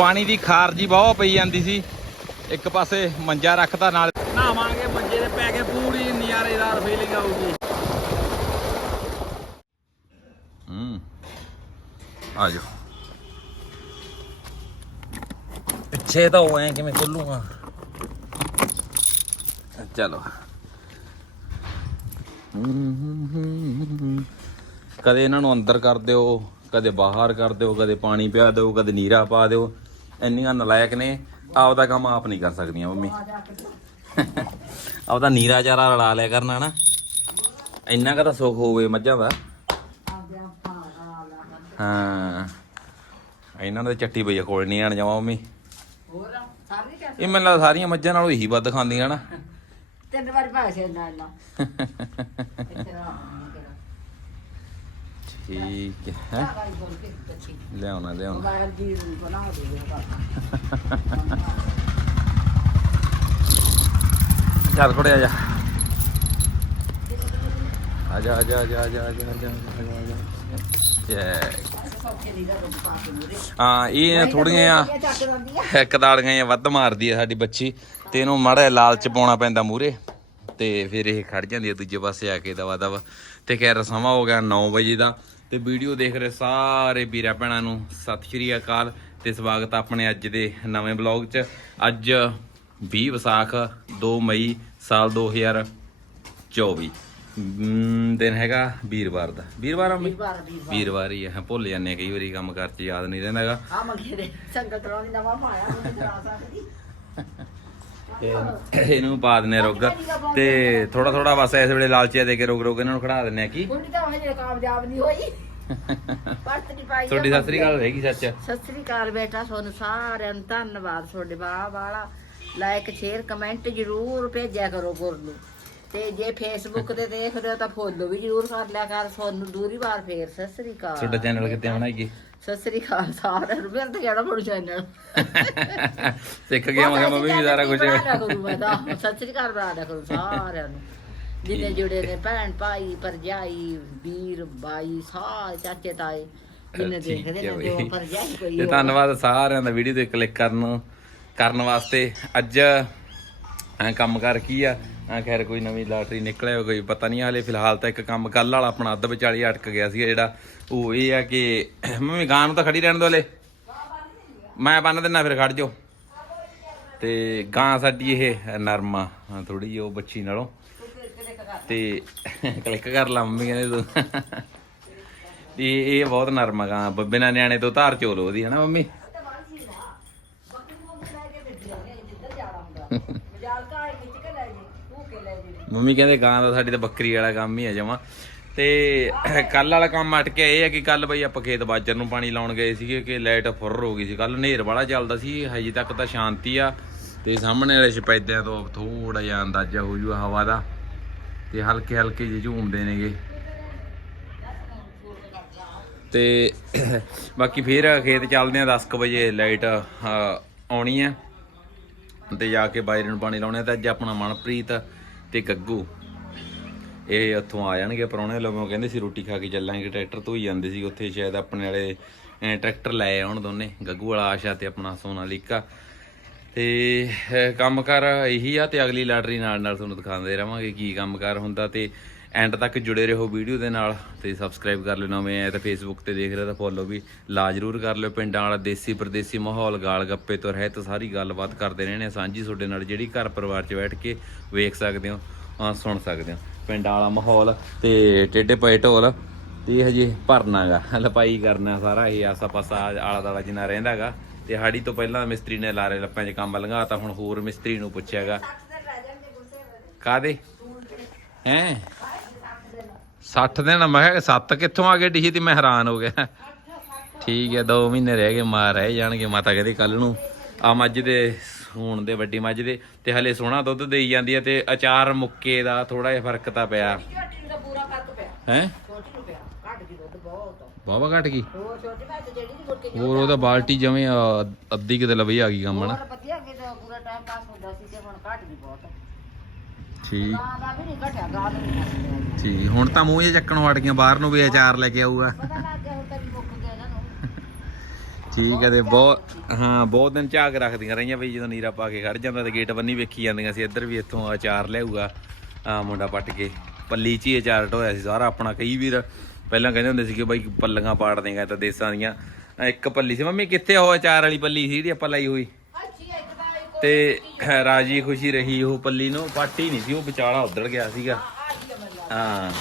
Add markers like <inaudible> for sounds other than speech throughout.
ਪਾਣੀ ਦੀ ਖਾਰ ਜੀ ਬਹੁਤ ਪਈ ਜਾਂਦੀ ਸੀ। ਇੱਕ ਪਾਸੇ ਮੰਜਾ ਰੱਖਤਾ ਨਾਲ ਨਹਾਵਾਂਗੇ ਮੰਜੇ ਤੇ ਪੈ ਕੇ ਪੂਰੀ ਨਜ਼ਾਰੇਦਾਰ ਫੀਲਿੰਗ ਆਊਗੀ। ਹੂੰ ਆ ਜਾਓ। ਪਿੱਛੇ ਤਾਂ ਉਹ ਐ ਕਿਵੇਂ ਖੋਲੂਗਾ। ਚਲੋ। ਕਦੇ ਇਹਨਾਂ ਨੂੰ ਅੰਦਰ ਕਰ ਦਿਓ ਕਦੇ ਬਾਹਰ ਕਰ ਦਿਓ ਕਦੇ ਪਾਣੀ ਪਿਆ ਦਿਓ ਕਦੇ ਨੀਰਾ ਪਾ ਦਿਓ। ਇੰਨੀਆਂ ਨਲਾਇਕ ਨੇ ਆਪਦਾ ਕੰਮ ਆਪ ਨਹੀਂ ਕਰ ਸਕਦੀਆਂ ਮੰਮੀ। ਆਪਦਾ ਨੀਰਾ ਚਾਰਾ ਰਲਾ ਲਿਆ ਕਰਨਾ ਨਾ ਇੰਨਾ ਕੁ ਤਾਂ ਸੁੱਖ ਹੋਵੇ ਮੱਝਾਂ ਦਾ। ਹਾਂ। ਇਹਨਾਂ ਦੇ ਚੱਟੀ ਪਈ ਆ ਕੋਲ ਨਹੀਂ ਆਣ ਜਾਵਾਂ ਮੰਮੀ। ਹੋਰ ਸਾਰੀ ਕਿਆ ਇਹ ਮੈਨੂੰ ਲੱਗਦਾ ਸਾਰੀਆਂ ਮੱਝਾਂ ਨਾਲੋਂ ਇਹੀ ਵੱਧ ਖਾਂਦੀਆਂ ਨਾ ਤਿੰਨ ਵਾਰੀ ਭਾਸ਼ੇ ਨਾਲ ਆ ਠੀਕ ਹੈ ਲਿਆਉਣਾ ਲਿਆਉਣਾ। ਬਾਹਰ ਦੀ ਬਣਾ ਦੇ ਚੱਲ ਕੋੜੇ ਆ ਜਾ ਆ ਜਾ ਆ ਜਾ ਆ ਜਾ ਆ ਜਾ ਆ ਜਾ। ਹਾਂ, ਇਹ ਥੋੜੀਆਂ ਆ ਕਦਾੜੀਆਂ ਵੱਧ ਮਾਰਦੀ ਆ ਸਾਡੀ ਬੱਚੀ, ਤੇ ਇਹਨੂੰ ਮਾੜਾ ਲਾਲਚ ਪਾਉਣਾ ਪੈਂਦਾ ਮੂਰੇ ਤੇ ਫਿਰ ਇਹ ਖੜ ਜਾਂਦੀ ਆ ਦੂਜੇ ਪਾਸੇ ਆ ਕੇ ਦਵਾ ਦਵਾ ਤੇ ਖੈਰ, ਸਮਾਂ ਹੋ ਗਿਆ 9 ਵਜੇ ਦਾ ਤੇ ਵੀਡੀਓ ਦੇਖ ਰਹੇ ਸਾਰੇ ਵੀਰਾਂ ਭੈਣਾਂ ਨੂੰ। ਸਤਿ ਸ਼੍ਰੀ ਅਕਾਲ ਤੇ ਸਵਾਗਤ ਆਪਣੇ ਅੱਜ ਦੇ ਨਵੇਂ ਬਲੌਗ 'ਚ। ਅੱਜ 20 ਵਿਸਾਖ 2 ਮਈ ਸਾਲ 2024 ਅਮ, ਦਿਨ ਹੈਗਾ ਵੀਰਵਾਰ ਦਾ। ਵੀਰਵਾਰ ਆ? ਵੀਰਵਾਰ ਹੀ ਆ। ਭੁੱਲ ਜਾਂਦੇ ਆ ਕਈ ਵਾਰੀ ਕੰਮ ਕਰ ਚ ਯਾਦ ਨਹੀਂ ਰਹਿੰਦਾਗਾ ਆ ਮੰਗੇ ਦੇ। ਸੰਗਤ ਰੋਂ ਦੀ ਨਵਾਂ ਪਾਇਆ ਉਹ ਕਰਾ ਸਕਦੀ। <laughs> ਇਹ- ਇਹਨੂੰ ਪਾ ਦਿੰਨੇ ਰੁੱਗ ਤੇ ਥੋੜਾ ਥੋੜਾ ਬਸ ਇਸ ਵੇਲੇ ਲਾਲਚੀਆ ਦੇ ਕੇ ਰੁਕ ਰੁਕ ਇਹਨਾਂ ਨੂੰ ਖੜਾ ਦਿੰਨੇ ਆ ਕੀ? ਕੁੜੀ ਤਾਂ ਹਜੇ ਕਾਮਯਾਬ ਨਹੀਂ ਹੋਈ। ਪਰਤ ਨਹੀਂ ਪਾਈ ਤੁਹਾਡੀ ਸਤਿ ਸ੍ਰੀ ਅਕਾਲ ਰਹੇਗੀ ਸੱਚ? ਸਤਿ ਸ੍ਰੀ ਅਕਾਲ ਬੇਟਾ ਤੁਹਾਨੂੰ ਸਾਰਿਆਂ ਨੂੰ ਧੰਨਵਾਦ ਤੁਹਾਡੇ ਬਾਹ ਵਾਲਾ। ਲਾਈਕ ਸ਼ੇਅਰ ਕਮੈਂਟ ਜ਼ਰੂਰ ਭੇਜਿਆ ਕਰੋ ਗੁਰ ਨੂੰ। ਤੇ ਜੇ ਫੇਸਬੁੱਕ ਤੇ ਦੇਖਦੇ ਹੋ ਤਾਂ ਫੋਲੋ ਵੀ ਜ਼ਰੂਰ ਕਰ ਲਿਆ ਕਰ। ਤੁਹਾਨੂੰ ਦੂਰੀ ਵਾਰ ਫੇਰ ਸਤਿ ਸ੍ਰੀ ਅਕਾਲ। ਤੁਹਾਡਾ ਚੈਨਲ ਕਿੱਥੇ ਆਉਣਾ ਹੈਗੀ ਸਤਿ ਸ੍ਰੀ ਅਕਾਲ ਸਾਰਿਆਂ ਨੂੰ ਮੇਰੇ ਤਾਂ ਕਿਹੜਾ ਬੜੂ ਚੈਨਲ ਸਿੱਖ ਗਿਆ ਮੈਂ ਮੰਮੀ ਵੀ ਸਾਰਾ ਕੁਝ। ਸਤਿ ਸ੍ਰੀ ਅਕਾਲ ਬਣਾ ਕਰੋ ਸਾਰਿਆਂ ਨੂੰ। ਜਿੰਨੇ ਜੁੜੇ ਨੇ ਭੈਣ ਭਾਈ ਪਰਜਾਈ ਵੀਰ ਬਾਈ ਸਾਰੇ ਚਾਚੇ ਤਾਏ ਜਿੰਨੇ ਦੇਖਦੇ ਨੇ ਜੋ। ਪਰਜਾਈ ਕੋਈ ਤੇ ਧੰਨਵਾਦ ਸਾਰਿਆਂ ਦਾ ਵੀਡੀਓ ਤੇ ਕਲਿੱਕ ਕਰਨ ਕਰਨ ਵਾਸਤੇ। ਅੱਜ ਐ ਕੰਮ ਕਰ ਕੀ ਆ? ਆ ਖੈਰ ਕੋਈ ਨਵੀਂ ਲਾਟਰੀ ਨਿਕਲਿਆ ਹੋ ਕੋਈ ਪਤਾ ਨਹੀਂ, ਹਾਲੇ ਫਿਲਹਾਲ ਤਾਂ ਇੱਕ ਕੰਮ ਕੱਲ ਵਾਲਾ ਆਪਣਾ ਅੱਧ ਵਿਚਾਲੀ ਅਟਕ ਗਿਆ ਸੀ ਜਿਹੜਾ, ਉਹ ਇਹ ਆ ਕਿ, ਮੰਮੀ ਗਾਂ ਨੂੰ ਤਾਂ ਖੜੀ ਰਹਿਣ ਦੋ ਹਲੇ। ਮੈਂ ਬੰਨ ਦਿੰਨਾ ਫਿਰ, ਖੜ ਜਾਓ। ਤੇ ਗਾਂ ਸਾਡੀ ਇਹ ਨਰਮਾ ਥੋੜੀ ਜਿਹੀ ਉਹ ਬੱਚੀ ਨਾਲੋਂ। ਤੇ ਕਲਿੱਕ ਕਰ ਲਾ ਮੰਮੀ ਕਹਿੰਦੇ ਤੂੰ। ਇਹ ਇਹ ਬਹੁਤ ਨਰਮ ਗਾਂ, ਬਿਨਾਂ ਨਿਆਣੇ ਤੋਂ ਧਾਰ ਚੋਲ ਉਹਦੀ ਹੈ ਨਾ ਮੰਮੀ? ਮੰਮੀ ਕਹਿੰਦੇ ਗਾਂ ਦਾ ਸਾਡੀ ਤਾਂ ਬੱਕਰੀ ਵਾਲਾ ਕੰਮ ਹੀ ਆ ਜਮਾ। ਤੇ ਕੱਲ ਵਾਲਾ ਕੰਮ ਅਟਕਿਆ ਇਹ ਹੈ ਕਿ ਕੱਲ ਬਈ ਆਪਾਂ ਖੇਤ ਬਾਜਰ ਨੂੰ ਪਾਣੀ ਲਾਉਣ ਗਏ ਸੀਗੇ ਕਿ ਲਾਈਟ ਫੁਰਰ ਹੋ ਗਈ ਸੀ। ਕੱਲ ਹਨੇਰ ਵਾਲਾ ਚੱਲਦਾ ਸੀ, ਹਜੇ ਤੱਕ ਤਾਂ ਸ਼ਾਂਤੀ ਆ। ਤੇ ਸਾਹਮਣੇ ਵਾਲੇ ਸ਼ਪੈਦਿਆਂ ਤੋਂ ਥੋੜਾ ਜਿਹਾ ਅੰਦਾਜ਼ਾ ਹੋ ਜੂ ਹਵਾ ਦਾ। ਤੇ ਹਲਕੇ ਹਲਕੇ ਜਿਹੇ ਝੂਮਦੇ ਨੇਗੇ। ਤੇ ਬਾਕੀ ਫੇਰ ਖੇਤ ਚੱਲਦੇ ਆ 10 ਕੁ ਵਜੇ ਲਾਈਟ ਆਉਣੀ ਆ। ਤੇ ਜਾ ਕੇ ਬਾਈਰੇ ਨੂੰ ਪਾਣੀ ਲਾਉਣੇ ਤਾਂ ਅੱਜ ਆਪਣਾ ਮਨਪ੍ਰੀਤ ਤੇ ਗੱਗੂ। ਇਹ ਉੱਥੋਂ ਆ ਜਾਣਗੇ ਪਰੌਣੇ ਲੋਕਾਂ ਕਹਿੰਦੇ ਸੀ ਰੋਟੀ ਖਾ ਕੇ ਚੱਲਾਂਗੇ ਟਰੈਕਟਰ ਧੋਈ ਜਾਂਦੇ ਸੀ ਉੱਥੇ ਸ਼ਾਇਦ ਆਪਣੇ ਵਾਲੇ ਟਰੈਕਟਰ ਲੈ ਆਉਣ ਦੋਨੇ ਗੱਗੂ ਵਾਲਾ ਆਸ਼ਾ ਤੇ ਆਪਣਾ ਸੋਨਾਲੀਕਾ ਤੇ ਅਹ, ਕੰਮਕਾਰ ਇਹੀ ਆ ਤੇ ਅਗਲੀ ਲਾਟਰੀ ਨਾਲ ਨਾਲ ਤੁਹਾਨੂੰ ਦਿਖਾਉਂਦੇ ਰਵਾਂਗੇ ਕੀ ਕੰਮਕਾਰ ਹੁੰਦਾ ਤੇ ਐਂਡ ਤੱਕ ਜੁੜੇ ਰਹੋ ਵੀਡੀਓ ਦੇ ਨਾਲ ਤੇ ਸਬਸਕ੍ਰਾਈਬ ਕਰ ਲਿਓ ਨਵੇਂ ਆਏ ਤਾਂ ਫੇਸਬੁੱਕ ਤੇ ਦੇਖ ਰਹੇ ਤਾਂ ਫੋਲੋ ਵੀ ਲਾ ਜ਼ਰੂਰ ਕਰ ਲਿਓ। ਪਿੰਡਾਂ ਵਾਲਾ ਦੇਸੀ ਪਰਦੇਸੀ ਮਾਹੌਲ ਗਾਲ ਗੱਪੇ ਤੋਂ ਰਹਿਤ ਸਾਰੀ ਗੱਲਬਾਤ ਕਰਦੇ ਰਹਿੰਦੇ ਹਾਂ ਸਾਂਝੀ। ਤੁਹਾਡੇ ਨਾਲ ਜਿਹੜੀ ਘਰ ਪਰਿਵਾਰ 'ਚ ਬੈਠ ਕੇ ਵੇਖ ਸਕਦੇ ਹੋ ਸੁਣ ਸਕਦੇ ਹੋ। ਪਿੰਡਾਂ ਵਾਲਾ ਮਾਹੌਲ ਤੇ ਟੇਡੇ ਪਏ ਢੋਲ ਤੇ ਇਹ ਹਜੇ ਭਰਨਾਗਾ ਲਪਾਈ ਕਰਨਾ ਸਾਰਾ ਇਹ ਆਸਾ ਪਾਸਾ ਆਲਾ ਦਾਲਾ ਜਿੰਨਾ ਰਹਿੰਦਾਗਾ ਤੇ ਹਾੜੀ ਤੋਂ ਪਹਿਲਾਂ ਮਿਸਤਰੀ ਨੇ ਲਾਰੇ ਲੱਪਾਂ 'ਚ ਕੰਮ ਲੰਘਾਤਾ ਹੁਣ ਹੋਰ ਮਿਸਤਰੀ ਨੂੰ ਪੁੱਛਿਆਗਾ ਕਾਦੇ ਹੈ? 60 ਦਿਨ ਮੈਂ ਕਿਹਾ 7 ਕਿੱਥੋਂ ਆ ਗਏ ਡੀਹੀ ਤੇ ਮੈਂ ਹੈਰਾਨ ਹੋ ਗਿਆ। ਠੀਕ ਹੈ 2 ਮਹੀਨੇ ਰਹਿ ਗਏ ਮਾਰ ਰਹਿ ਜਾਣਗੇ ਮਾਤਾ ਕਹਿੰਦੀ ਕੱਲ ਨੂੰ ਆ ਮੱਝ ਦੇ ਸੂਣ ਦੇ ਵੱਡੀ ਮੱਝ ਦੇ ਤੇ ਹਲੇ ਸੋਹਣਾ ਦੁੱਧ ਦੇਈ ਜਾਂਦੀ ਹੈ ਤੇ ਅਚਾਰ ਮੁੱਕੇ ਦਾ ਥੋੜਾ ਜਿਹਾ ਫ਼ਰਕ ਤਾਂ ਪਿਆ। ਦਾ ਹੈ? ਬਾਬਾ ਘਟ ਗਈ ਹੋਰ ਮੈਂ ਤੇ ਦੀ ਉਹਦਾ ਬਾਲਟੀ ਜਵੇਂ ਅੱਧੀ ਕਿਤੇ ਲਵਈ ਆ ਗਈ ਕੰਮ ਨਾ ਵਧੀਆ ਅੱਗੇ ਤਾਂ ਪੂਰਾ ਟਾਈਮ ਪਾਸ ਹੁੰਦਾ ਸੀ ਤੇ ਹੁਣ ਘੱਟ ਗਈ ਬਹੁਤ। ਠੀਕ। ਠੀਕ। ਹੁਣ ਤਾਂ ਮੂੰਹ ਜੇ ਚੱਕਣ ਹਟ ਗਈਆਂ ਬਾਹਰ ਨੂੰ ਵੀ ਅਚਾਰ ਲੈ ਕੇ ਆਊਗਾ। ਠੀਕ ਹੈ ਤੇ ਬਹੁਤ ਹਾਂ ਬਹੁਤ ਦਿਨ ਝਾਕ ਰੱਖਦੀਆਂ ਰਹੀਆਂ ਬਈ ਜਦੋਂ ਨੀਰਾ ਪਾ ਕੇ ਖੜ ਜਾਂਦਾ ਤੇ ਗੇਟ ਬੰਨੀ ਵੇਖੀ ਜਾਂਦੀਆਂ ਸੀ ਇੱਧਰ ਵੀ ਇੱਥੋਂ ਅਚਾਰ ਲਿਆਊਗਾ। ਆ ਮੁੰਡਾ ਪੱਟ ਕੇ ਪੱਲੀ 'ਚ ਹੀ ਅਚਾਰ ਢੋਇਆ ਸੀ ਸਾਰਾ ਆਪਣਾ ਕਈ ਵੀਰ ਪਹਿਲਾਂ ਕਹਿੰਦੇ ਹੁੰਦੇ ਸੀ ਕਿ ਬਾਈ ਪੱਲੀਆਂ ਪਾੜ ਦੇਗਾ ਤਾਂ ਦੇਸਾਂ ਦੀਆਂ। ਇੱਕ ਪੱਲੀ ਸੀ ਮੰਮੀ ਕਿੱਥੇ ਉਹ ਅਚਾਰ ਵਾਲੀ ਪੱਲੀ ਸੀ ਜਿਹੜੀ ਆਪਾਂ ਲਾਈ ਹੋਈ? ਤੇ ਰਾਜੀ ਖੁਸ਼ੀ ਰਹੀ ਉਹ ਪੱਲੀ ਨੂੰ, ਪਾਟੀ ਨਹੀਂ ਸੀ, ਉਹ ਵਿਚਾਲਾ ਉਧੜ ਗਿਆ ਸੀਗਾ। ਹਾਂ।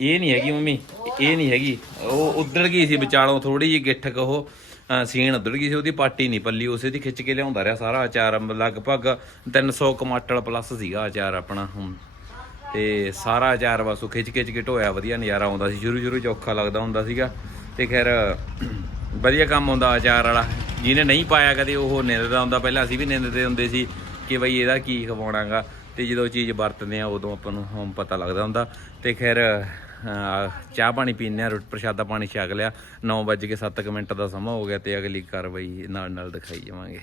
ਇਹ ਨਹੀਂ ਹੈਗੀ ਮੰਮੀ, ਇਹ ਨਹੀਂ ਹੈਗੀ। ਉਹ ਉਧੜ ਗਈ ਸੀ ਵਿਚਾਲੋਂ ਥੋੜੀ ਜਿਹੀ ਗਿੱਠਕ ਉਹ ਅਹ ਸੀਣ ਉਧੜ ਗਈ ਸੀ, ਉਹਦੀ ਪਾਟੀ ਨਹੀਂ ਪੱਲੀ, ਉਸੇ ਦੀ ਖਿੱਚ ਕੇ ਲਿਆਉਂਦਾ ਰਿਹਾ ਸਾਰਾ ਆਚਾਰ ਲਗਭਗ 300 ਕਮਾਟਲ ਪਲੱਸ ਸੀਗਾ ਆਚਾਰ ਆਪਣਾ, ਹੁਣ। ਤੇ ਸਾਰਾ ਆਚਾਰ ਬਸ ਉਹ ਖਿੱਚ ਖਿੱਚ ਕੇ ਢੋਇਆ, ਵਧੀਆ ਨਜ਼ਾਰਾ ਆਉਂਦਾ ਸੀ ਸ਼ੁਰੂ ਸ਼ੁਰੂ ਚ ਔਖਾ ਲੱਗਦਾ ਹੁੰਦਾ ਸੀਗਾ। ਤੇ ਖੈਰ ਵਧੀਆ ਕੰਮ ਆਉਂਦਾ ਅਚਾਰ ਵਾਲਾ। ਜਿਹਨੇ ਨਹੀਂ ਪਾਇਆ ਕਦੇ, ਉਹ ਨਿੰਦਦਾ ਹੁੰਦਾ। ਪਹਿਲਾਂ ਅਸੀਂ ਵੀ ਨਿੰਦਦੇ ਹੁੰਦੇ ਸੀ ਕਿ ਬਈ ਇਹਦਾ ਕੀ ਖਵਾਉਣਾਗਾ। ਤੇ ਜਦੋਂ ਚੀਜ਼ ਵਰਤਦੇ ਆ, ਉਦੋਂ ਆਪਾਂ ਨੂੰ ਹੁਣ ਪਤਾ ਲੱਗਦਾ ਹੁੰਦਾ। ਤੇ ਖੈਰ ਚਾਹ ਪਾਣੀ ਪੀਨੇ ਆ, ਰੋਟੀ ਪ੍ਰਸ਼ਾਦਾ ਪਾਣੀ ਛਕ ਲਿਆ। 9:07 ਮਿੰਟ ਦਾ ਸਮਾਂ ਹੋ ਗਿਆ ਤੇ ਅਗਲੀ ਕਾਰਵਾਈ ਨਾਲ ਨਾਲ ਦਿਖਾਈ ਜਾਵਾਂਗੇ।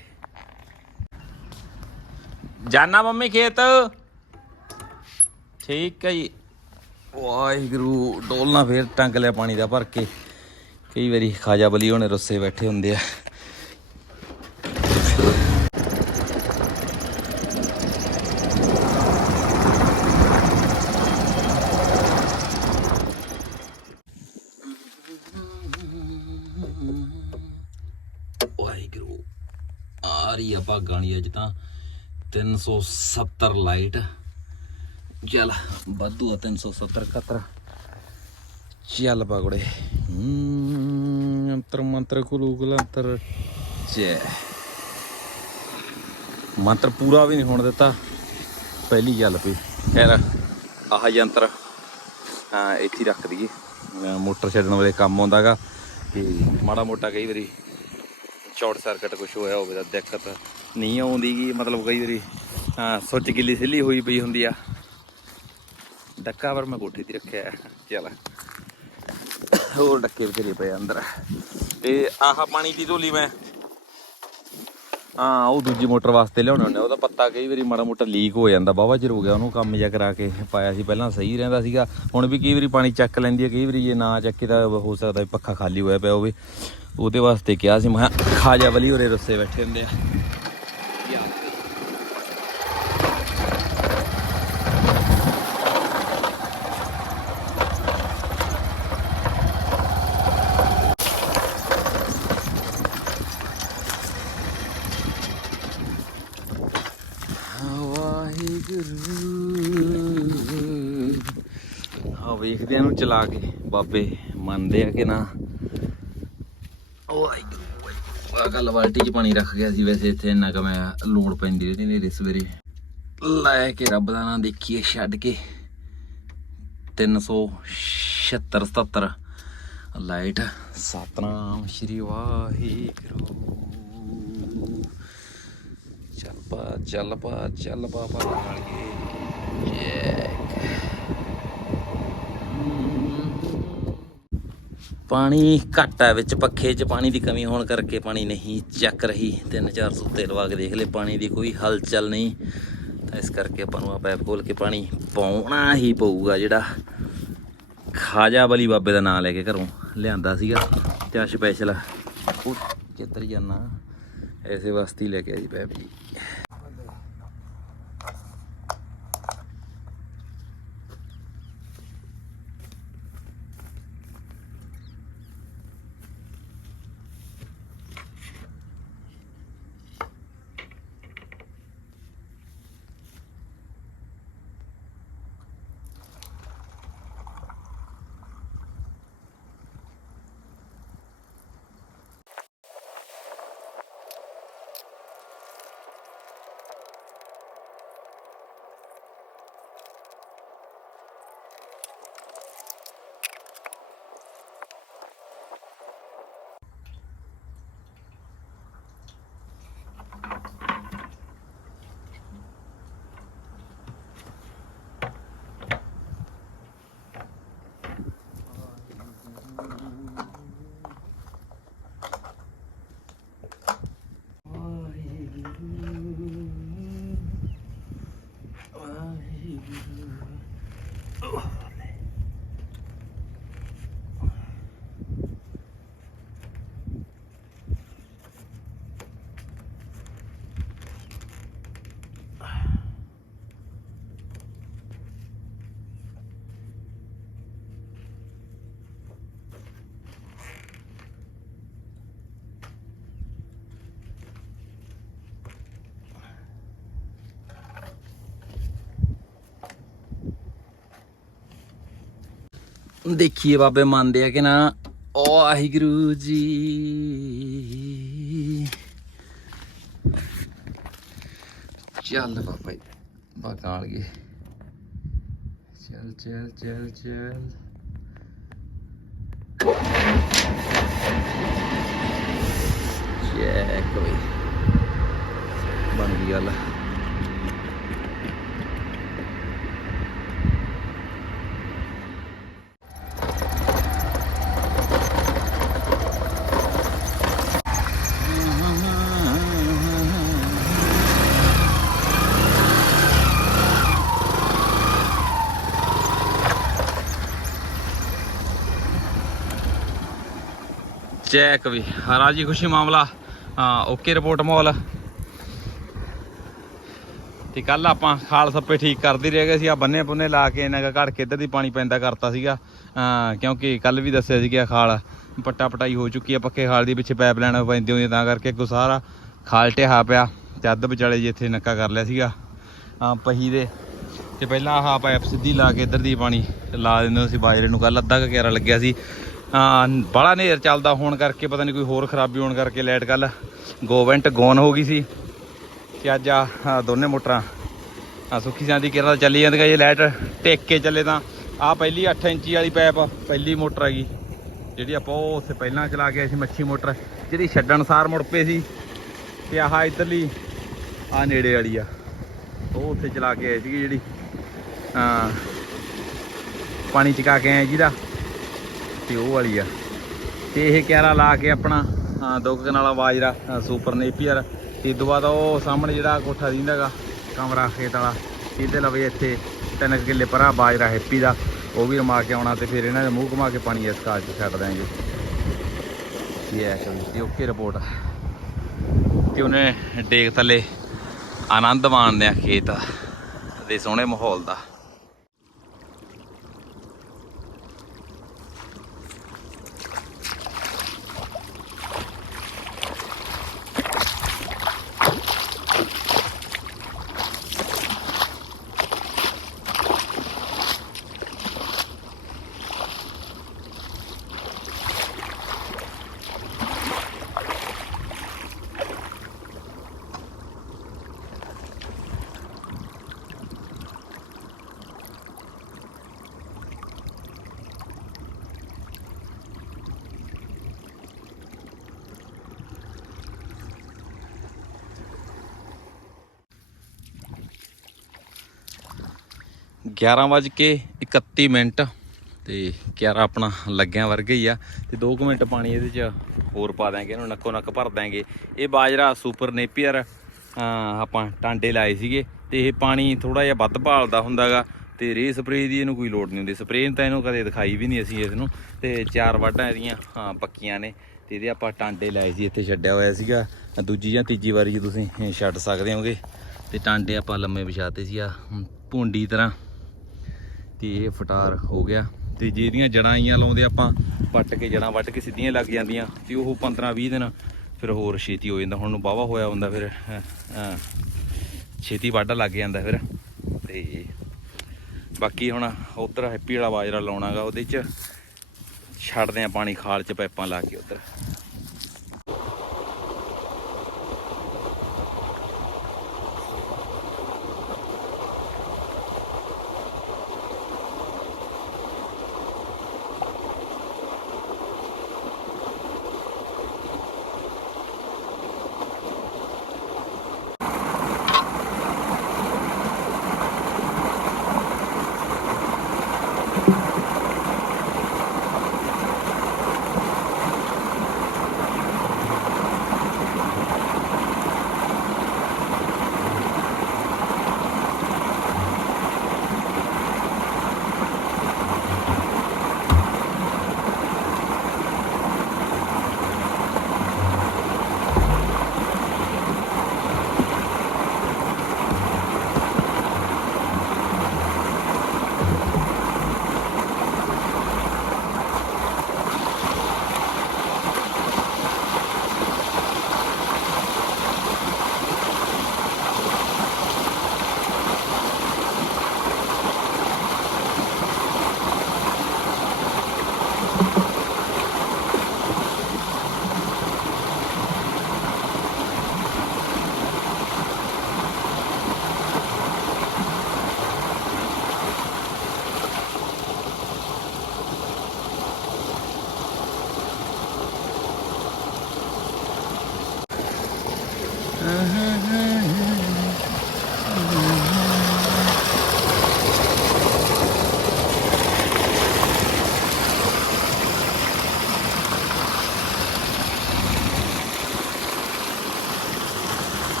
ਜਾਨਾ ਮੰਮੀ ਖੇਤ? ਠੀਕ ਹੈ ਜੀ। ਵਾਹਿਗੁਰੂ ਡੋਲਣਾ ਫੇਰ ਟੰਗ ਲਿਆ ਪਾਣੀ ਦਾ ਭਰ ਕੇ। ਕਈ ਵਾਰੀ ਖਾਜਾ ਬਲੀ ਹੋਣੇ ਰੁੱਸੇ ਬੈਠੇ ਹੁੰਦੇ ਆ। ਵਾਹਿਗੁਰੂ। ਆ ਰਹੀ ਆ ਭਾਗਾਂ ਵਾਲੀ ਅੱਜ ਤਾਂ। 370 ਲਾਈਟ। ਚੱਲ, ਵਾਧੂ ਆ 370 ਕਤਰ ਚੱਲ ਪਗੜੇ ਅੰਤਰ ਮੰਤਰ ਕੁਲੂ ਕੁਲੰਤਰ ਜੈ ਮੰਤਰ ਪੂਰਾ ਵੀ ਨਹੀਂ ਹੋਣ ਦਿੱਤਾ ਪਹਿਲੀ ਗੱਲ ਪਈ ਖੈਰ ਆਹ ਯੰਤਰ ਹਾਂ ਇੱਥੇ ਹੀ ਰੱਖ ਦਈਏ ਮੋਟਰ ਛੱਡਣ ਵੇਲੇ ਕੰਮ ਆਉਂਦਾਗਾ ਕਿ ਮਾੜਾ ਮੋਟਾ ਕਈ ਵਾਰੀ ਸ਼ਾਰਟ ਸਰਕਟ ਕੁਝ ਹੋਇਆ ਹੋਵੇ ਤਾਂ ਦਿੱਕਤ ਨਹੀਂ ਆਉਂਦੀ ਗੀ ਮਤਲਬ ਕਈ ਵਾਰੀ ਸੁੱਚ ਗਿੱਲੀ ਸਿੱਲੀ ਹੋਈ ਪਈ ਹੁੰਦੀ ਆ ਡੱਕਾ ਪਰ ਮੈਂ ਕੋਠੇ ਤੇ ਰੱਖਿਆ ਹੈ। ਚੱਲ ਹੋਰ ਡੱਕੇ ਬਥੇਰੇ ਪਏ ਅੰਦਰ। ਤੇ ਆਹ ਪਾਣੀ ਦੀ ਢੋਲੀ ਮੈਂ। ਹਾਂ ਉਹ ਦੂਜੀ ਮੋਟਰ ਵਾਸਤੇ ਲਿਆਉਣੇ ਹੁੰਦੇ। ਉਹਦਾ ਪੱਤਾ ਕਈ ਵਾਰੀ ਮਾੜਾ ਮੋਟਾ ਲੀਕ ਹੋ ਜਾਂਦਾ ਬਾਵਾ ਚਿਰ ਹੋ ਗਿਆ। ਉਹਨੂੰ ਕੰਮ ਜਿਹਾ ਕਰਾ ਕੇ ਪਾਇਆ ਸੀ। ਪਹਿਲਾਂ ਸਹੀ ਰਹਿੰਦਾ ਸੀਗਾ। ਹੁਣ ਵੀ ਕਈ ਵਾਰੀ ਪਾਣੀ ਚੱਕ ਲੈਂਦੀ ਹੈ ਕਈ ਵਾਰੀ ਜੇ ਨਾ ਚੱਕੇ ਤਾਂ ਹੋ ਸਕਦਾ ਪੱਖਾ ਖਾਲੀ ਹੋਇਆ ਪਿਆ ਹੋਵੇ। ਉਹਦੇ ਵਾਸਤੇ ਕਿਹਾ ਸੀ ਮੈਂ ਖਾਜਾ ਵਲੀ ਹੋਰੇ ਰੁੱਸੇ ਬੈਠੇ ਹੁੰਦੇ ਆ ਵਾਹਿਗੁਰੂ ਆ ਨੂੰ ਚਲਾ ਕੇ ਬਾਬੇ ਮੰਨਦੇ ਆ ਕਿ ਨਾ। ਵਾਹਿਗੁਰੂ ਆ ਗੱਲ ਬਾਲਟੀ 'ਚ ਪਾਣੀ ਰੱਖ ਗਿਆ ਸੀ ਵੈਸੇ ਇੱਥੇ, ਇੰਨਾ ਕੁ ਮੈਂ ਲੋੜ ਪੈਂਦੀ ਰਹੀ ਨੇਰੇ ਸਵੇਰੇ ਲੈ ਕੇ ਰੱਬ ਦਾ ਨਾਮ ਦੇਖੀਏ, ਛੱਡ ਕੇ। 376 77 ਲਾਈਟ, ਸਤਨਾਮ ਸ਼੍ਰੀ ਵਾਹਿਗੁਰੂ। ਚੱਲ ਪਾ ਚੱਲ ਪਾ ਚੱਲ ਪਾ ਪਾ ਨਾਲੀਏ। ਜੈ ਪਾਣੀ ਘੱਟ ਹੈ ਵਿੱਚ ਪੱਖੇ 'ਚ ਪਾਣੀ ਦੀ ਕਮੀ ਹੋਣ ਕਰਕੇ ਪਾਣੀ ਨਹੀਂ ਚੱਕ ਰਹੀ। ਤਿੰਨ ਚਾਰ ਸੁੱਤੇ ਲਵਾ ਕੇ ਦੇਖ ਲਏ, ਪਾਣੀ ਦੀ ਕੋਈ ਹਲਚਲ ਨਹੀਂ। ਤਾਂ ਇਸ ਕਰਕੇ ਆਪਾਂ ਨੂੰ ਆ ਪੈਪ ਖੋਲ ਕੇ ਪਾਣੀ ਪਾਉਣਾ ਹੀ ਪਊਗਾ, ਜਿਹੜਾ ਖਾਜਾ ਬਲੀ ਬਾਬੇ ਦਾ ਨਾਮ ਲੈ ਕੇ ਘਰੋਂ ਲਿਆਂਦਾ ਸੀਗਾ। ਤੇ ਆ। ਸਪੈਸ਼ਲ ਉਹ ਕਿੱਧਰ ਜਾਣਾ ਐਸੇ ਵਾਸਤੇ ਹੀ ਲੈ ਕੇ ਆਈ ਪੈਪ ਜੀ। ਦੇਖੀਏ ਬਾਬੇ ਮੰਨਦੇ ਆ ਕਿ ਨਾ। ਓ ਵਾਹਿਗੁਰੂ ਜੀ। ਚੱਲ ਬਾਬਾ ਜੀ ਬਾਗਾਲ ਗਏ। ਚੱਲ ਚੱਲ ਚੱਲ ਚੱਲ। ਚੈੱਕ ਬਈ। ਬਣ ਗਈ ਗੱਲ। ਚੈੱਕ ਵੀ। ਹਾਂ ਰਾਜੀ ਖੁਸ਼ੀ ਮਾਮਲਾ, ਹਾਂ, ਓਕੇ ਰਿਪੋਰਟ ਮਾਹੌਲ। ਤੇ ਕੱਲ ਆਪਾਂ ਖਾਲ ਸੱਪੇ ਠੀਕ ਕਰਦੇ ਰਹਿ ਗਏ ਸੀ। ਆ ਬੰਨੇ ਪੁੰਨੇ ਲਾ ਕੇ ਇਹਨਾਂ ਦਾ ਘੜ ਕੇ ਇੱਧਰ ਦੀ ਪਾਣੀ ਪੈਂਦਾ ਕਰਤਾ ਸੀਗਾ। ਕਿਉਂਕਿ ਕੱਲ ਵੀ ਦੱਸਿਆ ਸੀਗਾ ਖਾਲ ਪੱਟਾ ਪਟਾਈ ਹੋ ਚੁੱਕੀ ਆ ਪੱਕੇ ਖਾਲ ਦੀ ਪਿੱਛੇ ਪਾਈਪ ਲੈਣ ਪੈਂਦੀ ਹੁੰਦੀ ਤਾਂ ਕਰਕੇ ਅੱਗੋਂ ਸਾਰਾ ਖਾਲ ਟਿਹਾ ਪਿਆ। ਤੇ ਅੱਧ ਵਿਚਾਲੇ ਜੀ ਇੱਥੇ ਨੱਕਾ ਕਰ ਲਿਆ ਸੀਗਾ ਪਹੀ ਦੇ। ਤੇ ਪਹਿਲਾਂ ਆਹ ਪਾਈਪ ਸਿੱਧੀ ਲਾ ਕੇ ਇੱਧਰ ਦੀ ਪਾਣੀ ਲਾ ਦਿੰਦੇ ਸੀ। ਬਾਜਰੇ ਨੂੰ ਕੱਲ ਅੱਧਾ ਕੁ ਘੇਰਾ ਲੱਗਿਆ ਸੀ। ਬੜਾ ਨੇਰ ਚੱਲਦਾ ਹੋਣ ਕਰਕੇ, ਪਤਾ ਨਹੀਂ ਕੋਈ ਹੋਰ ਖਰਾਬੀ ਹੋਣ ਕਰਕੇ ਲਾਈਟ ਕੱਲ ਗੋਵੈਂਟ ਗੋਨ ਹੋ ਗਈ ਸੀ ਤੇ ਅੱਜ ਆ ਆਹ ਦੋਨੇ ਮੋਟਰਾਂ। ਆ ਸੁੱਖੀ ਜਾਂਦੀ ਕਿਰਨ ਚੱਲੀ ਜਾਂਦੀਆਂ ਜੇ ਲਾਈਟ ਟੇਕ ਕੇ ਚੱਲੇ ਤਾਂ। ਆ ਪਹਿਲੀ 8 ਇੰਚੀ ਵਾਲੀ ਪਾਈਪ ਪਹਿਲੀ ਮੋਟਰ ਹੈਗੀ, ਜਿਹੜੀ ਆਪਾਂ ਉਹ ਉੱਥੇ ਪਹਿਲਾਂ ਚਲਾ ਕੇ ਆਏ ਸੀ ਮੱਛੀ ਮੋਟਰ, ਜਿਹੜੀ ਛੱਡਣ ਸਾਰ ਮੁੜ ਪਏ ਸੀ। ਤੇ ਆਹ ਇਧਰਲੀ ਆ ਨੇੜੇ ਵਾਲੀ ਆ। ਉਹ ਉੱਥੇ ਚਲਾ ਕੇ ਆਏ ਸੀਗੀ ਜਿਹੜੀ, ਹਾਂ, ਪਾਣੀ ਚਕਾ ਕੇ ਆਏ ਜਿਹਦਾ ਤੇ ਉਹ ਵਾਲੀ ਆ। ਤੇ ਇਹ ਕਿਆਰਾ ਲਾ ਕੇ ਆਪਣਾ ਹਾਂ ਦੋ ਕੁ ਕਨਾਲਾ ਬਾਜਰਾ ਅ, ਸੁਪਰ ਨੇਪੀਅਰ। ਤੇ ਤੋਂ ਬਾਅਦ ਉਹ ਸਾਹਮਣੇ ਜਿਹੜਾ ਕੋਠਾ ਦਿੰਦਾਗਾ ਕਮਰਾ ਖੇਤ ਵਾਲਾ ਇਹਦੇ ਲਵੇ ਇੱਥੇ ਤਿੰਨ ਕੁ ਕਿੱਲੇ ਪਰਾ ਬਾਜਰਾ ਹੈਪੀ ਦਾ ਉਹ ਵੀ ਰਮਾ ਕੇ ਆਉਣਾ ਤੇ ਫਿਰ ਇਹਨਾਂ ਦੇ ਮੂੰਹ ਘੁਮਾ ਕੇ ਪਾਣੀ ਇਸ ਕਾਜ 'ਚ ਛੱਡ ਦਾਂਗੇ ਇਹ ਹੈ ਜੀ ਓਕੇ ਰਿਪੋਰਟ। ਤੇ ਉਹਨੇ ਡੇਕ ਥੱਲੇ ਆਨੰਦ ਮਾਣਦੇ ਆ ਖੇਤ ਦੇ ਸੋਹਣੇ ਮਾਹੌਲ ਦਾ। ਗਿਆਰਾਂ ਵੱਜ ਕੇ 31 ਮਿੰਟ ਤੇ ਕਿਆਰਾ ਆਪਣਾ ਲੱਗਿਆ ਵਰਗਾ ਹੀ ਆ ਤੇ 2 ਮਿੰਟ ਪਾਣੀ ਇਹਦੇ ਚ ਹੋਰ ਪਾ ਦਾਂਗੇ ਇਹਨੂੰ ਨੱਕੋ ਨੱਕ ਭਰ ਦਾਂਗੇ ਇਹ ਬਾਜਰਾ ਸੁਪਰ ਨੇਪੀਅਰ ਆਪਾਂ ਟਾਂਡੇ ਲਾਏ ਸੀਗੇ ਤੇ ਇਹ ਪਾਣੀ ਥੋੜਾ ਜਿਹਾ ਵੱਧ ਭਾਲਦਾ ਹੁੰਦਾਗਾ ਤੇ ਰੇ ਸਪਰੇਅ ਦੀ ਇਹਨੂੰ ਕੋਈ ਲੋੜ ਨਹੀਂ ਹੁੰਦੀ। ਸਪਰੇਅ ਤਾਂ ਇਹਨੂੰ ਕਦੇ ਦਿਖਾਈ ਵੀ ਨਹੀਂ ਅਸੀਂ ਇਸ ਨੂੰ ਤੇ ਚਾਰ ਵਾਢਾਂ ਇਹਦੀਆਂ, ਹਾਂ, ਪੱਕੀਆਂ ਨੇ ਤੇ ਇਹਦੇ ਆਪਾਂ ਟਾਂਡੇ ਲਾਏ ਸੀ, ਇੱਥੇ ਛੱਡਿਆ ਹੋਇਆ ਸੀਗਾ। ਦੂਜੀ ਜਾਂ ਤੀਜੀ ਵਾਰੀ ਤੁਸੀਂ ਛੱਡ ਸਕਦੇ ਹੋਗੇ। ਤੇ ਟਾਂਡੇ ਆਪਾਂ ਲੰਮੇ ਵਿਛਾਤੇ ਸੀ ਆ ਭੁੰਡੀ ਤਰ੍ਹਾਂ ਤੇ ਇਹ ਫਟਾਰ ਹੋ ਗਿਆ ਤੇ ਜਿਹਦੀਆਂ ਜੜਾਂ ਆਈਆਂ ਲਾਉਂਦੇ ਆਪਾਂ ਪੱਟ ਕੇ ਜੜਾਂ ਵੱਟ ਕੇ ਸਿੱਧੀਆਂ ਲੱਗ ਜਾਂਦੀਆਂ ਤੇ ਉਹ 15 20 ਦਿਨ ਫਿਰ ਹੋਰ ਛੇਤੀ ਹੋ ਜਾਂਦਾ, ਹੁਣ ਨੂੰ ਵਾਹਵਾ ਹੋਇਆ ਹੁੰਦਾ ਫਿਰ ਛੇਤੀ ਵਾਢਾ ਲੱਗ ਜਾਂਦਾ ਫਿਰ ਤੇ ਬਾਕੀ ਹੁਣ ਉਧਰ ਹੈਪੀ ਵਾਲਾ ਬਾਜਰਾ ਲਾਉਣਾਗਾ, ਉਹਦੇ ਚ ਛੱਡਦੇ ਆ ਪਾਣੀ, ਖਾਲ ਚ ਪਾਈਪਾਂ ਲਾ ਕੇ ਉਧਰ।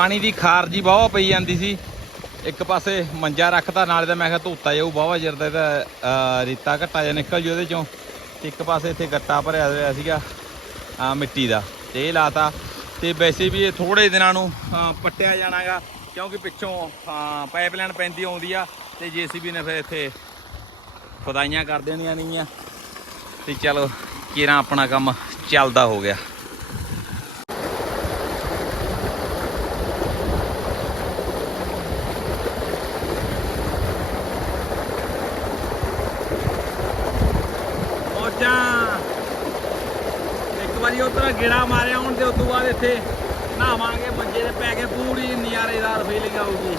ਪਾਣੀ ਦੀ ਖਾਰ ਜੀ ਵਾਹਵਾ ਪਈ ਜਾਂਦੀ ਸੀ। ਇੱਕ ਪਾਸੇ ਮੰਜਾ ਰੱਖਤਾ ਨਾਲੇ ਤਾਂ ਮੈਂ ਕਿਹਾ ਧੋਤਾ ਜਾਊ ਵਾਹਵਾ ਜਰਦਾ ਤਾਂ ਅਹ, ਰੇਤਾ ਘੱਟਾ ਜਿਹਾ ਨਿਕਲ ਜੂ ਉਹਦੇ ਚੋਂ। ਤੇ ਇੱਕ ਪਾਸੇ ਇੱਥੇ ਗੱਟਾ ਭਰਿਆ ਹੋਇਆ ਸੀਗਾ ਆ ਮਿੱਟੀ ਦਾ ਤੇ ਇਹ ਲਾਤਾ। ਤੇ ਵੈਸੇ ਵੀ ਇਹ ਥੋੜੇ ਦਿਨਾਂ ਨੂੰ ਅਹ, ਪੱਟਿਆ ਜਾਣਾਗਾ ਕਿਉਂਕਿ ਪਿੱਛੋਂ ਪਾਈਪਲਾਈਨ ਪੈਂਦੀ ਆਉਂਦੀ ਆ ਤੇ ਜੀਸੀਬੀ ਨੇ ਫਿਰ ਇੱਥੇ ਖੁਦਾਈਆਂ ਕਰ ਦੇਣੀਆਂ ਨੇਗੀਆਂ। ਤੇ ਚਲੋ ਕਿਰਾਂ ਆਪਣਾ ਕੰਮ ਚੱਲਦਾ ਹੋ ਗਿਆ ਮੌਜਾਂ ਇੱਕ ਵਾਰੀ ਉਧਰ ਗੇੜਾ ਮਾਰਿਆ ਹੁਣ ਤੇ ਉਸ ਤੋਂ ਬਾਅਦ ਇੱਥੇ ਨਹਾਵਾਂਗੇ ਮੰਜੇ ਤੇ ਪੈ ਕੇ ਪੂਰੀ ਨਜ਼ਾਰੇਦਾਰ ਫੀਲਿੰਗ ਆਊਗੀ।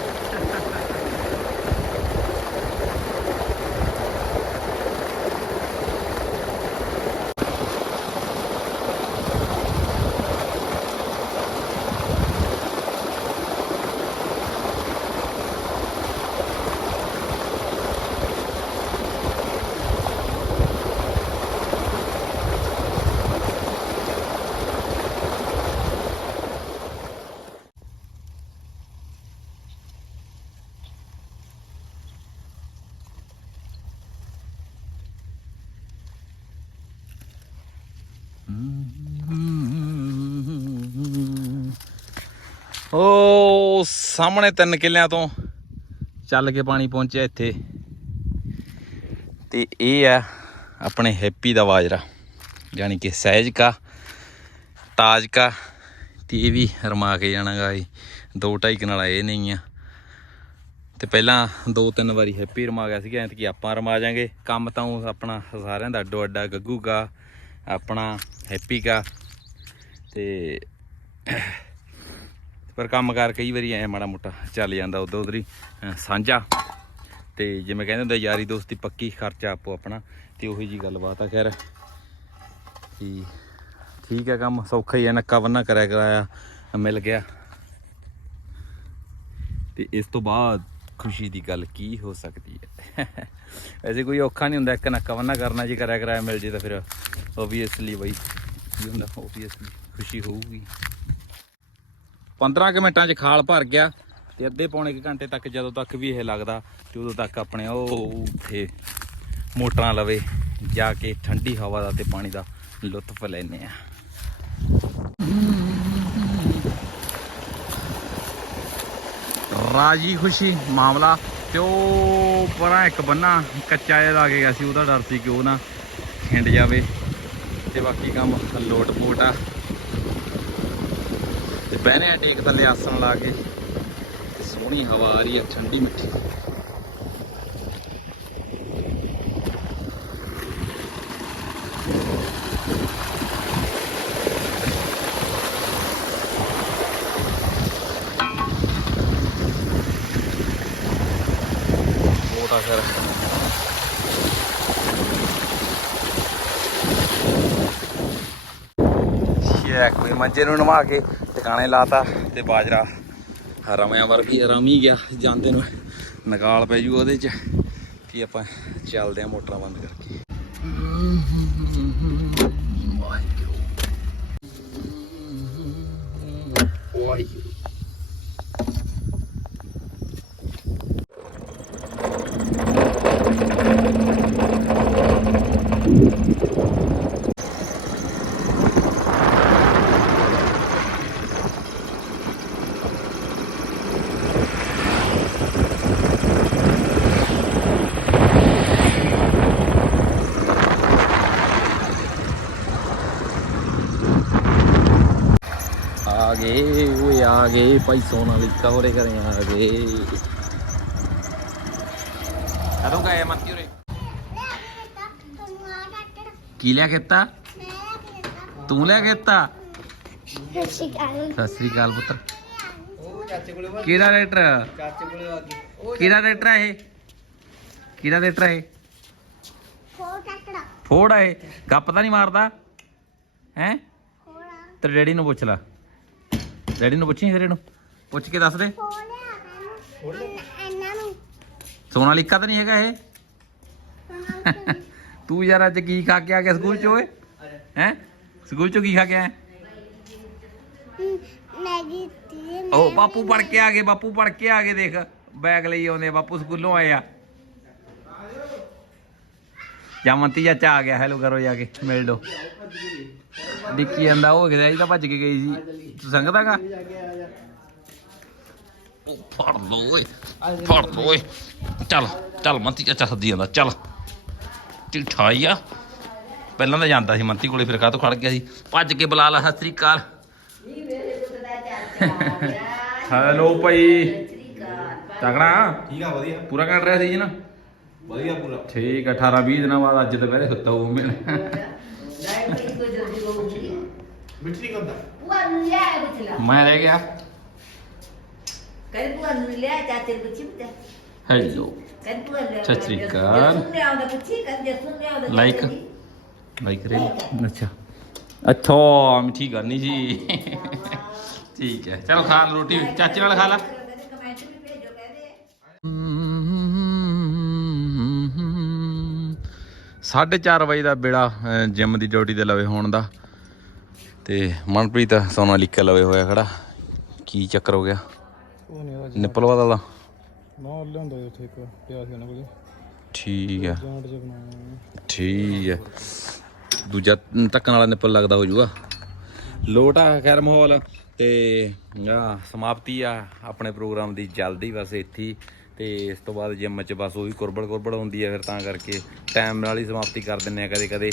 ਉਹ ਸਾਹਮਣੇ ਤਿੰਨ ਕਿੱਲਿਆਂ ਤੋਂ ਚੱਲ ਕੇ ਪਾਣੀ ਪਹੁੰਚਿਆ ਇੱਥੇ। ਤੇ ਇਹ ਆ ਆਪਣੇ ਹੈਪੀ ਦਾ ਬਾਜਰਾ, ਯਾਨੀ ਕਿ ਸਹਿਜ ਕਾ ਤਾਜ ਕਾ ਤੇ ਇਹ ਵੀ ਰਮਾ ਕੇ ਜਾਣਾਗਾ ਇਹ। ਦੋ ਢਾਈ ਕਨਾਲਾ ਇਹ ਨਹੀਂ ਆ। ਤੇ ਪਹਿਲਾਂ ਦੋ ਤਿੰਨ ਵਾਰੀ ਹੈਪੀ ਰਮਾ ਗਿਆ ਸੀਗਾ ਕਿ ਆਪਾਂ ਰਮਾ ਜਾਾਂਗੇ। ਕੰਮ ਤਾਂ ਉਹ ਆਪਣਾ ਸਾਰਿਆਂ ਦਾ ਅੱਡੋ ਅੱਡਾ ਗੱਗੂ ਕਾ, ਆਪਣਾ ਹੈਪੀ ਕਾ। ਤੇ ਪਰ ਕੰਮ ਕਾਰ ਕਈ ਵਾਰੀ ਐ ਮਾੜਾ ਮੋਟਾ ਚੱਲ ਜਾਂਦਾ ਉਦੋਂ ਉਧਰ ਹੀ ਸਾਂਝਾ। ਤੇ ਜਿਵੇਂ ਕਹਿੰਦੇ ਹੁੰਦੇ ਯਾਰੀ ਦੋਸਤੀ ਪੱਕੀ ਖਰਚਾ ਆਪੋ ਆਪਣਾ, ਤੇ ਉਹੀ ਜੀ ਗੱਲਬਾਤ ਆ, ਖੈਰ। ਤੇ ਠੀਕ ਹੈ ਕੰਮ, ਸੌਖਾ ਹੀ ਹੈ ਨੱਕਾ ਬੰਨਾ ਕਰਿਆ ਕਰਾਇਆ, ਮਿਲ ਗਿਆ। ਤੇ ਇਸ ਤੋਂ ਬਾਅਦ ਖੁਸ਼ੀ ਦੀ ਗੱਲ ਕੀ ਹੋ ਸਕਦੀ ਹੈ? <laughs> ਵੈਸੇ ਕੋਈ ਔਖਾ ਨਹੀਂ ਹੁੰਦਾ, ਇੱਕ ਨੱਕਾ ਬੰਨਾ ਕਰਨਾ ਜੀ ਕਰਿਆ ਕਰਾਇਆ ਮਿਲ ਜੇ ਤਾਂ ਫਿਰ ਓਬਵੀਅਸਲੀ ਬਈ, ਕੀ ਹੁੰਦਾ ਓਬਵੀਅਸਲੀ ਖੁਸ਼ੀ ਹੋਊਗੀ। 15 ਕੁ ਮਿੰਟਾਂ 'ਚ ਖਾਲ ਭਰ ਗਿਆ ਤੇ ਅੱਧੇ ਪੌਣੇ ਕੁ ਘੰਟੇ ਤੱਕ ਜਦੋਂ ਤੱਕ ਵੀ ਇਹ ਲੱਗਦਾ ਤੇ ਉਦੋਂ ਤੱਕ ਆਪਣੇ ਉਹ ਉੱਥੇ ਮੋਟਰਾਂ ਲਵੇ ਜਾ ਕੇ ਠੰਡੀ ਹਵਾ ਦਾ ਤੇ ਪਾਣੀ ਦਾ ਲੁਤਫ ਲੈਨੇ ਆ। ਰਾਜੀ ਖੁਸ਼ੀ ਮਾਮਲਾ ਤੇ ਉਹ ਪਰਾਂ ਇੱਕ ਬੰਨਾ ਕੱਚਾ ਜਿਹਾ ਲਾ ਕੇ ਗਿਆ ਸੀ, ਉਹਦਾ ਡਰ ਸੀ ਕਿ ਉਹ ਨਾ ਖਿੰਡ ਜਾਵੇ ਤੇ ਬਾਕੀ ਕੰਮ ਲੋਟ ਪੋਟ ਆ। ਬਹਿਨੇ ਆ ਟੇਕ ਥੱਲੇ ਆਸਣ ਲਾ ਕੇ। ਤੇ ਸੋਹਣੀ ਹਵਾ ਆ ਰਹੀ ਹੈ ਠੰਡੀ ਮਿੱਠੀ ਬਹੁਤ ਆ ਸਰ ਸ਼ੇਖ ਕੋਈ ਮੰਜੇ ਨੂੰ ਨਵਾ ਕੇ ਟਿਕਾਣੇ ਲਾਤਾ ਤੇ ਬਾਜਰਾ ਰਮਿਆਂ ਵਰਗੀ ਰਮੀ ਗਿਆ ਜਾਂਦੇ ਨੂੰ। ਨਗਾਲ ਪੈ ਜੂ ਉਹਦੇ ਚ। ਕੀ ਆਪਾਂ ਚੱਲਦੇ ਆ ਮੋਟਰਾਂ ਬੰਦ ਕਰਕੇ ਆ ਗਏ ਆ ਗਏ ਭਾਈ ਸੋਨਾਲੀਕਾ ਹੋਰੇ ਘਰੇ ਆ ਗਏ ਕਦੋਂ ਗਏ ਮੰਤੀ ਹੋਰੇ? ਕੀ ਲਿਆ ਕੀਤਾ ਤੂੰ ਲਿਆ ਕੀਤਾ ਸਤਿ ਸ੍ਰੀ ਅਕਾਲ ਪੁੱਤਰ। ਕਿਹੜਾ ਰੇਟਰ ਕਿਹੜਾ ਰੇਟਰ ਹੈ ਇਹ? ਕਿਹੜਾ ਰੇਟਰ ਹੈ ਫੋੜ ਹੈ ਗੱਪ ਤਾਂ ਨਹੀਂ ਮਾਰਦਾ। ਹੈ? ਤੇਰੇ ਡੈਡੀ ਨੂੰ ਪੁੱਛ ਲੈ। ਡੈਡੀ ਨੂੰ ਪੁੱਛੀ ਫਿਰ ਇਹਨੂੰ ਪੁੱਛ ਕੇ ਦੱਸ ਦੇ। ਇਹਨਾਂ ਨੂੰ ਸੋਨਾਲੀਕਾ ਤਾਂ ਨਹੀਂ ਹੈਗਾ ਇਹ? <laughs> ਤੂੰ ਯਾਰ ਅੱਜ ਕੀ ਖਾ ਕੇ ਆ ਗਿਆ ਸਕੂਲ ਚ ਓਏ? ਹੈ? ਸਕੂਲ ਚੋਂ ਕੀ ਖਾ ਕੇ ਆਇਆ? ਮੈਗੀ ਤੀ ਉਹ ਬਾਪੂ ਪੜ ਕੇ ਆ ਗਏ ਬਾਪੂ ਪੜ ਕੇ ਆ ਗਏ ਦੇਖ। ਬੈਗ ਲਈ ਆਉਂਦੇ ਬਾਪੂ ਸਕੂਲੋਂ ਆਏ ਆ। ਜਾਮੰਤੀ ਚਾਚਾ ਆ ਗਿਆ। ਹੈਲੋ ਕਰੋ ਜਾ ਕੇ ਮਿਲ ਲੋ ਡਿੱਕੀ ਜਾਂਦਾ ਉਹ ਕਿਤੇ ਇਹ ਤਾਂ ਭੱਜ ਕੇ ਗਈ ਸੀ। ਤੂੰ ਸੰਗਦਾਗਾ ਉਹ ਫੜ ਲੋ ਓਏ ਫੜ ਲੋ ਓਏ। ਚੱਲ ਚੱਲ ਮੰਤੀ ਚਾਚਾ ਸੱਦੀ ਜਾਂਦਾ ਚੱਲ। ਹੀ ਆ। ਪਹਿਲਾਂ ਤਾਂ ਜਾਂਦਾ ਸੀ ਮੰਤੀ ਕੋਲੇ ਫਿਰ ਕਾਹ ਤੋਂ ਖੜ ਗਿਆ ਸੀ। ਭੱਜ ਕੇ ਬੁਲਾ ਲਾ ਸਤਿ ਸ੍ਰੀ ਅਕਾਲ। ਹੈਲੋ ਭਾਈ। ਤਗੜਾ? ਠੀਕ ਆ ਵਧੀਆ। ਪੂਰਾ ਕਰ ਰਿਹਾ ਸੀ ਜੀ ਨਾ? ਵਧੀਆ ਪੂਰਾ। ਠੀਕ ਆ, 18 20 ਦਿਨਾਂ ਬਾਅਦ ਅੱਜ ਦੁਪਹਿਰੇ ਸੁੱਤਾ ਹੋਊ ਮੈਂ। ਮਿੱਠੀ ਕੰਦਾ ਭੂਆ ਨੂੰ ਲਿਆ ਬੁੱਚਲਾ ਮੈਂ ਰਹਿ ਗਿਆ। ਕਹਿੰਦੀ ਭੂਆ ਨੂੰ ਲਿਆ ਚਾਚੇ ਨੂੰ ਪੁੱਛੀ ਬਤਾ ਹੈਲੋ। ਕਹਿੰਦੀ ਭੂਆ ਲਿਆ ਸਤਿ ਸ਼੍ਰੀ ਅਕਾਲ। ਸੁਣਨੇ ਆਉਂਦਾ ਪੁੱਛੀ ਕਹਿੰਦੀ ਸੁਣਨੇ ਆਉਂਦਾ Like? ਲਾਈਕ ਰੇ। ਅੱਛਾ। ਅੱਛਾ ਮਿੱਠੀ ਕਰਨੀ ਸੀ। ਠੀਕ ਹੈ। ਚਲੋ ਖਾ ਲਓ ਰੋਟੀ। ਚਾਚੇ ਨਾਲ ਖਾ ਲਾ। ਕਮੈਂਟ ਵੀ ਭੇਜੋ ਕਹਿੰਦੇ ਸਾਢੇ ਚਾਰ ਵਜੇ ਦਾ ਬੇੜਾ ਜਿਮ ਦੀ ਡਿਊਟੀ ਤੇ ਲਵੇ ਹੋਣ ਦਾ। ਤੇ ਮਨਪ੍ਰੀਤ ਸੋਨਾਲੀਕਾ ਲਵੇ ਹੋਇਆ ਖੜਾ। ਕੀ ਚੱਕਰ ਹੋ ਗਿਆ? ਉਹ ਨਹੀਂ ਆ ਨਿੱਪਲ ਬਦਲਦਾ ਨਾ ਲਿਆਂਦਾ ਉੱਥੇ ਇੱਕ ਪਿਆ ਸੀ ਉਹਨਾਂ ਕੋਲੇ ਠੀਕ ਜਾਂਟ ਬਣਾਇਆ ਠੀਕ ਹੈ ਦੂਜਾ ਧੱਕਣ ਵਾਲਾ ਨਿੱਪਲ ਲੱਗਦਾ ਹੋ ਜਾਊਗਾ। ਲੋਟ ਆ ਖੈਰ ਮਾਹੌਲ ਤੇ ਆ ਸਮਾਪਤੀ ਆ ਆਪਣੇ ਪ੍ਰੋਗਰਾਮ ਦੀ ਜਲਦੀ ਬਸ ਇੱਥੇ ਤੇ ਇਸ ਤੋਂ ਬਾਅਦ ਜਿਮ 'ਚ ਬਸ ਉਹੀ ਕੁਰਬੜ ਕੁਰਬੜ ਹੁੰਦੀ ਹੈ ਫਿਰ ਤਾਂ ਕਰਕੇ ਟਾਈਮ ਨਾਲ ਹੀ ਸਮਾਪਤੀ ਕਰ ਦਿੰਨੇ ਆ ਕਦੇ ਕਦੇ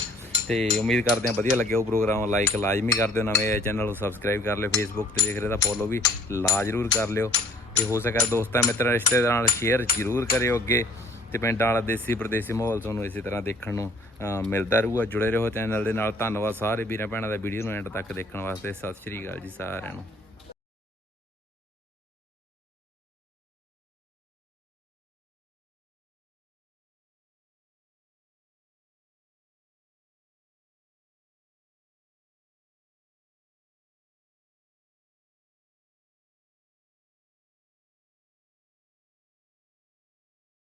ਤੇ ਉਮੀਦ ਕਰਦੇ ਹਾਂ ਵਧੀਆ ਲੱਗਿਆ ਉਹ ਪ੍ਰੋਗਰਾਮ। ਲਾਈਕ ਲਾਜ਼ਮੀ ਕਰ ਦਿਓ ਨਵੇਂ ਚੈਨਲ ਨੂੰ ਸਬਸਕ੍ਰਾਈਬ ਕਰ ਲਿਓ ਫੇਸਬੁੱਕ ਤੇ ਦੇਖ ਰਹੇ ਤਾਂ ਫੋਲੋ ਵੀ ਲਾ ਜ਼ਰੂਰ ਕਰ ਲਿਓ। ਤੇ ਹੋ ਸਕਦਾ ਦੋਸਤਾਂ, ਮਿੱਤਰਾਂ, ਰਿਸ਼ਤੇਦਾਰਾਂ ਨਾਲ ਸ਼ੇਅਰ ਜ਼ਰੂਰ ਕਰਿਓ ਅੱਗੇ। ਤੇ ਪਿੰਡਾਂ ਵਾਲਾ ਦੇਸੀ ਪ੍ਰਦੇਸੀ ਮਾਹੌਲ ਤੁਹਾਨੂੰ ਇਸੇ ਤਰ੍ਹਾਂ ਦੇਖਣ ਨੂੰ ਮਿਲਦਾ ਰਹੂਗਾ। ਜੁੜੇ ਰਹੋ ਚੈਨਲ ਦੇ ਨਾਲ। ਧੰਨਵਾਦ ਸਾਰੇ ਵੀਰਾਂ ਭੈਣਾਂ ਦਾ ਵੀਡੀਓ ਨੂੰ ਐਂਡ ਤੱਕ ਦੇਖਣ ਵਾਸਤੇ। ਸਤਿ ਸ਼੍ਰੀ ਅਕਾਲ ਜੀ ਸਾਰਿਆਂ ਨੂੰ।